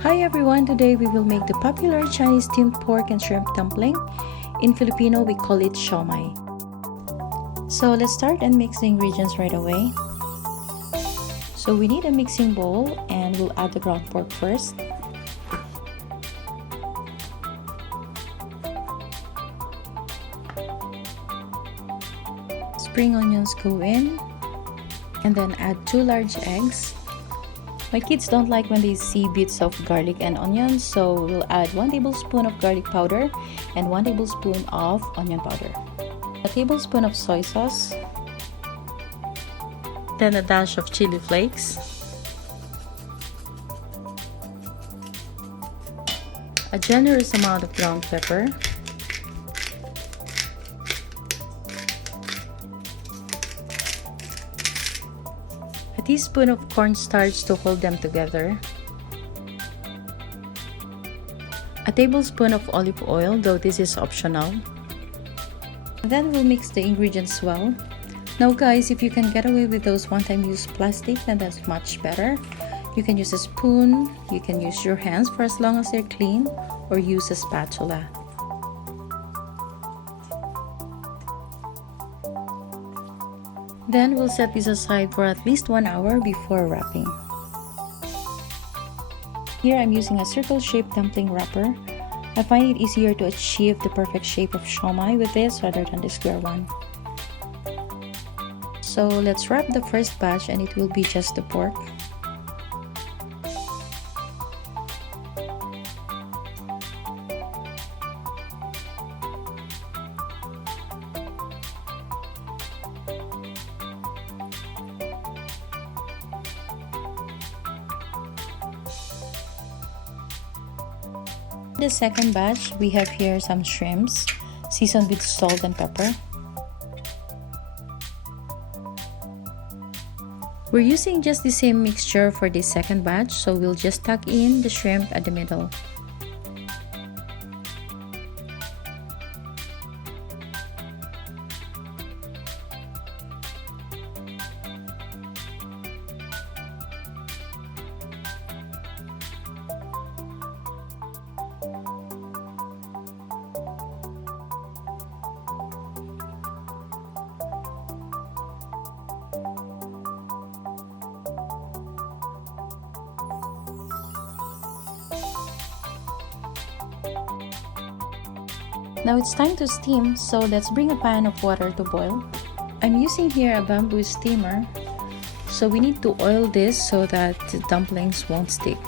Hi everyone, today we will make the popular Chinese steamed pork and shrimp dumpling. In Filipino, we call it siomai. So let's start and mix the ingredients right away. So we need a mixing bowl and we'll add the ground pork first. Spring onions go in and then add 2 large eggs. My kids don't like when they see bits of garlic and onions, so we'll add 1 tablespoon of garlic powder and 1 tablespoon of onion powder. A tablespoon of soy sauce, then a dash of chili flakes, a generous amount of ground pepper, a teaspoon of cornstarch to hold them together, a tablespoon of olive oil, though this is optional. And then we'll mix the ingredients well. Now guys, if you can get away with those one-time use plastic, then that's much better. You can use a spoon, you can use your hands for as long as they're clean, or use a spatula. Then we'll set this aside for at least 1 hour before wrapping. Here I'm using a circle-shaped dumpling wrapper. I find it easier to achieve the perfect shape of siomai with this rather than the square one. So let's wrap the first batch and it will be just the pork. The second batch, we have here some shrimps seasoned with salt and pepper. We're using just the same mixture for the second batch, so we'll just tuck in the shrimp at the middle. Now it's time to steam, so let's bring a pan of water to boil. I'm using here a bamboo steamer, so we need to oil this so that the dumplings won't stick.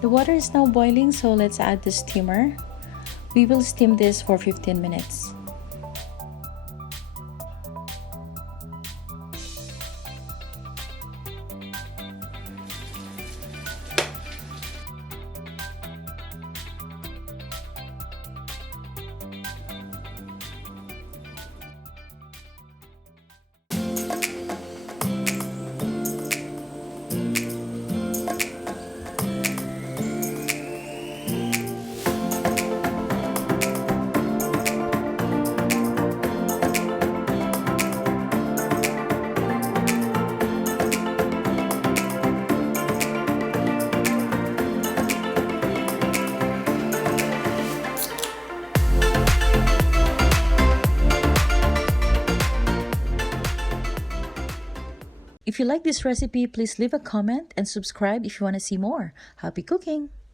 The water is now boiling, so let's add the steamer. We will steam this for 15 minutes. If you like this recipe, please leave a comment and subscribe if you want to see more. Happy cooking!